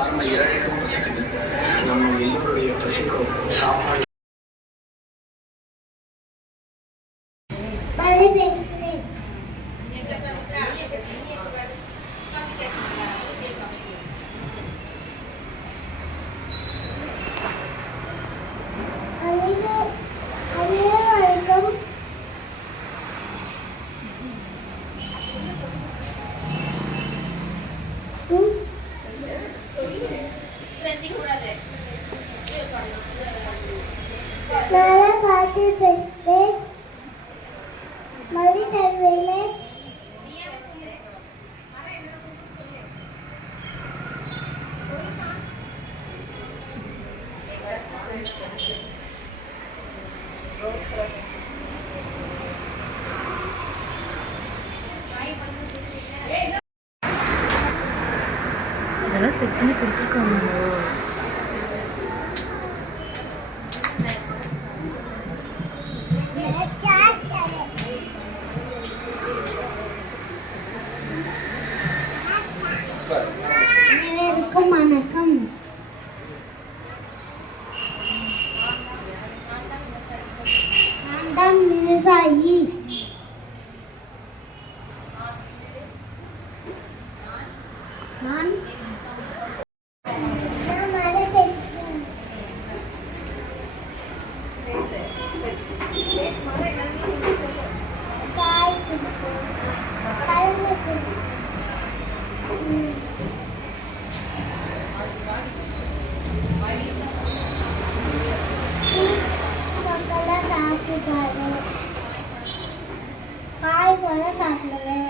பரம இறக்கம் வசதி நம்ம எல்லோருடைய பசிக்கும் சாப்பாடு இதெல்லாம் செட் பண்ணி கொடுத்துருக்காங்க. வணக்கம். நான் தான் விவசாயி. நான் காய் போல சாப்பிடுவேன்.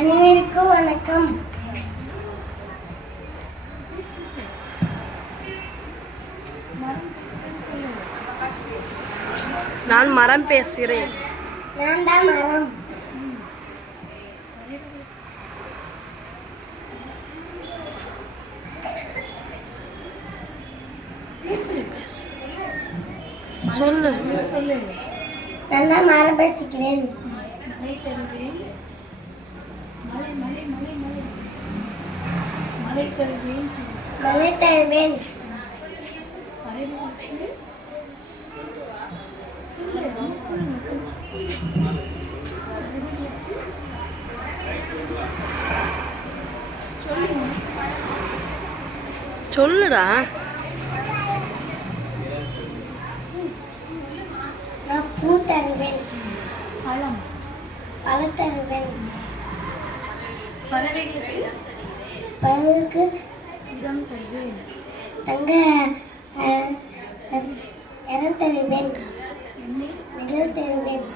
அனைவருக்கும் வணக்கம். நான் மரம் பேசுகிறேன். நான் தான் மரம். சொல்லு. நான் தான் மரம் பேசுகிறேன். மழை தருவேன். சொல்லுடா. நான் பூ தருவேன். பழம் தருவேன். பறவைகளுக்கு தங்க இடம் தருவேன். நிழல் தருவேன்.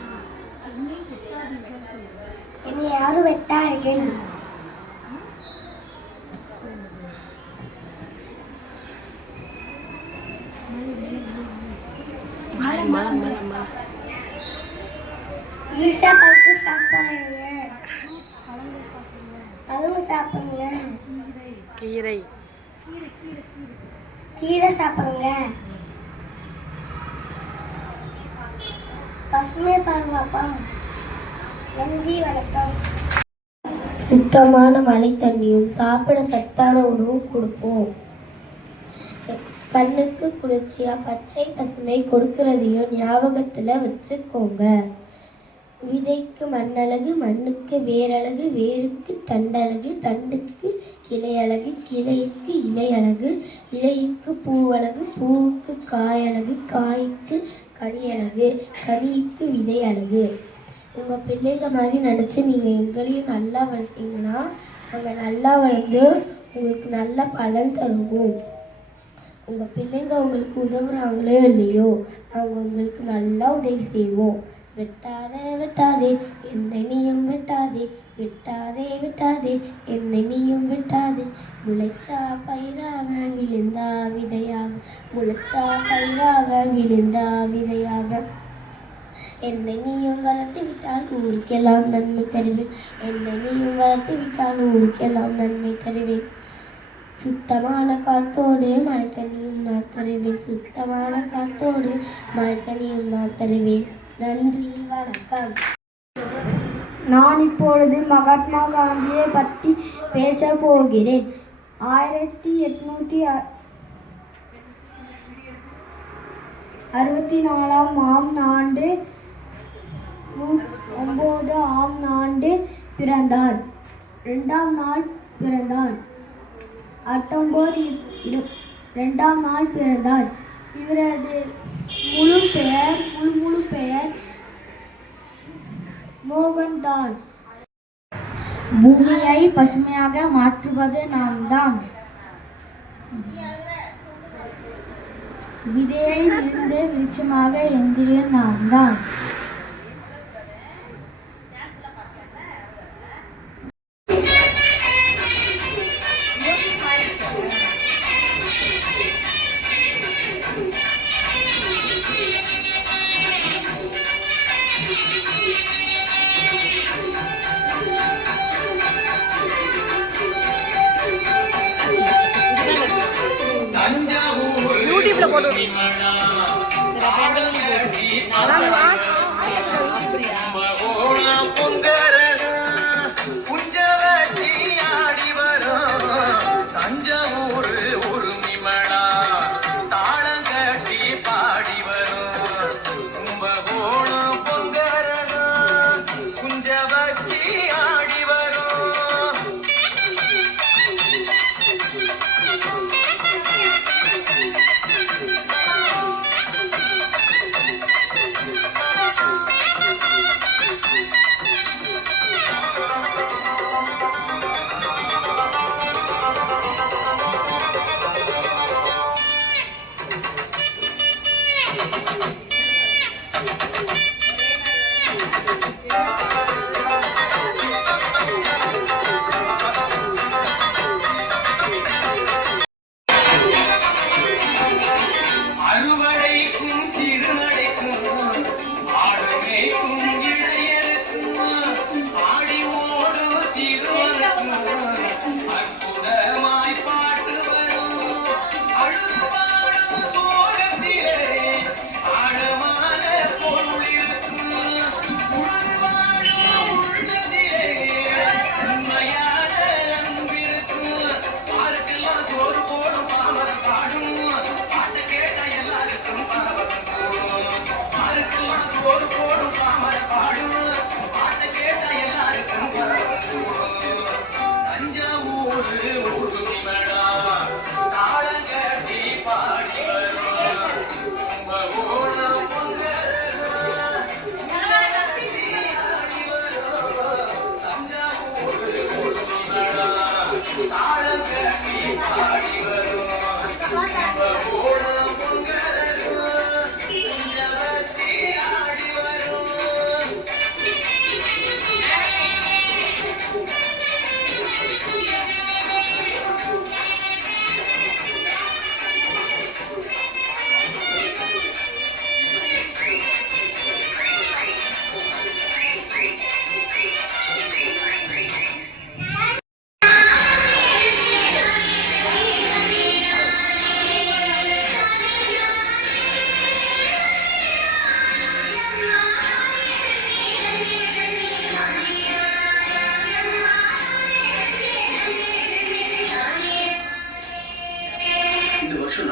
என்னை யாரும் வெட்டார்கள். பழகு சாப்பிடுங்க. பழகு சாப்பிடுங்க. கீரை சாப்பிடுங்க. பசுமை பருவம். நன்றி, வணக்கம். சுத்தமான மழை தண்ணியும் சாப்பிட சத்தான உணவும் கொடுப்போம். கண்ணுக்கு குளிர்ச்சியா பச்சை பசுமை கொடுக்கறதையும் ஞாபகத்துல வச்சுக்கோங்க. விதைக்கு மண்ணழகு, மண்ணுக்கு வேரழகு, வேருக்கு தண்டழகு, தண்டுக்கு கிளையழகு, கிளைக்கு இலையழகு, இலைக்கு பூவழகு, பூவுக்கு காயழகு, காய்க்கு கனியழகு, கனிக்கு விதை அழகு. உங்கள் பிள்ளைங்க மாதிரி நினச்சி நீங்கள் எங்களையும் நல்லா வளர்த்தீங்கன்னா நாங்கள் நல்லா வளர்ந்து உங்களுக்கு நல்ல பலன் தருவோம். உங்கள் பிள்ளைங்க உங்களுக்கு உதவுறாங்களோ இல்லையோ நாங்கள் உங்களுக்கு நல்லா உதவி செய்வோம். வெட்டாதே வெட்டாதே என்னை நீயும் வெட்டாதே, வெட்டாதே வெட்டாதே என்னை நீயும் வெட்டாதே. முளைச்சா பயிராவன் விழுந்தா விதையாவன், முளைச்சா பயிராவன் விழுந்தா விதையாவன். என்னை நீயும் வளர்த்து விட்டால் ஊருக்கெல்லாம் நன்மை தருவேன். என்னை நீயும் வளர்த்து விட்டால் ஊருக்கெல்லாம் நன்மை தருவேன். சுத்தமான காத்தோடு மழை தண்ணியும் நான் தருவேன். சுத்தமான காத்தோடு மழை தண்ணியும் நான் தருவேன். நன்றி, வணக்கம். நான் இப்பொழுது மகாத்மா காந்தியை பற்றி பேச போகிறேன். 1864 ஆண்டு 9 பிறந்தார். 2ஆம் நாள் பிறந்தார். அக்டோபர் 2ஆம் நாள் பிறந்தார். இவரது முழு பெயர் மோகன்தாஸ். பூமியை பசுமையாக மாற்றுவது நாம் தான். விதையை இருந்து விருட்சமாக எந்திரியும் நாம் தான். யூடியூப்ல போட்டு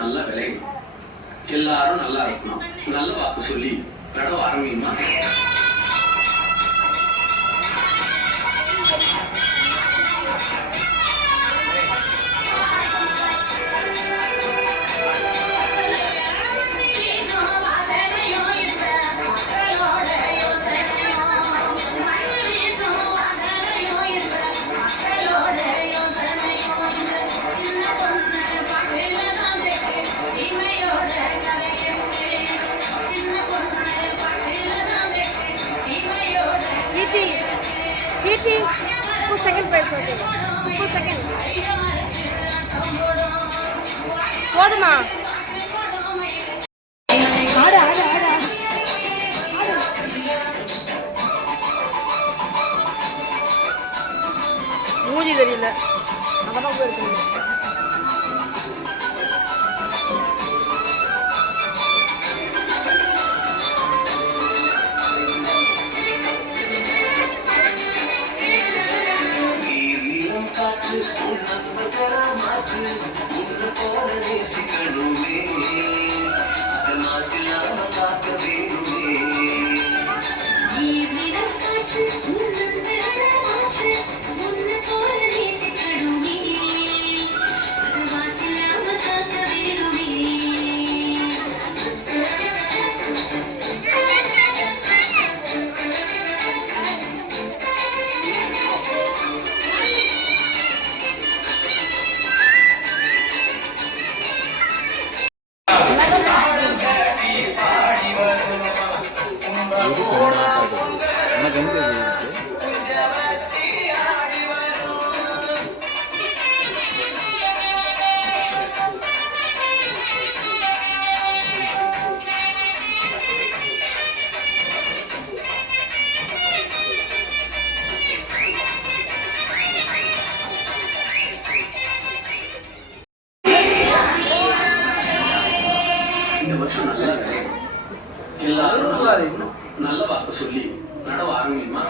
நல்லா விளையும், எல்லாரும் நல்லா இருக்கணும், நல்ல வாக்கு சொல்லி கடவு ஆரம்பிக்குமா? सेकंड प्राइस सेकंड போதுமா? ஆடு ஆடு ஆடு ஆடு எனக்கு எங்க இருக்கு? இந்த வருஷம் நல்லா விளையும். எல்லாரும் நல்லா இருக்கணும். நல்ல வாக்கு சொல்லி நடவு ஆரம்பிக்குமா?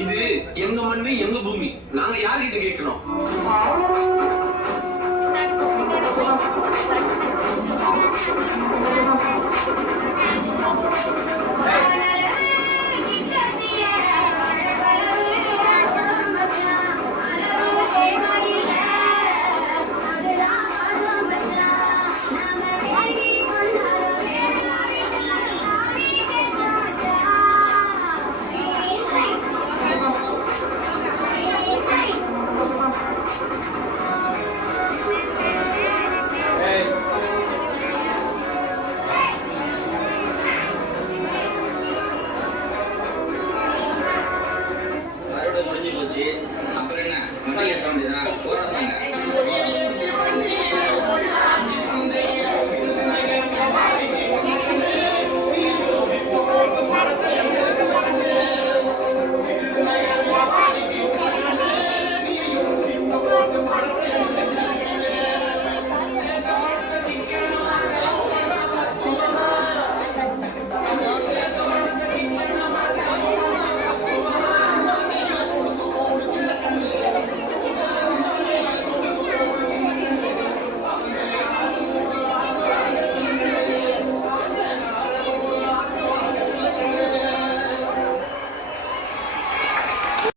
இது எங்க மண்ணு எங்க பூமி. நாங்க யார்கிட்ட கேட்கணும்?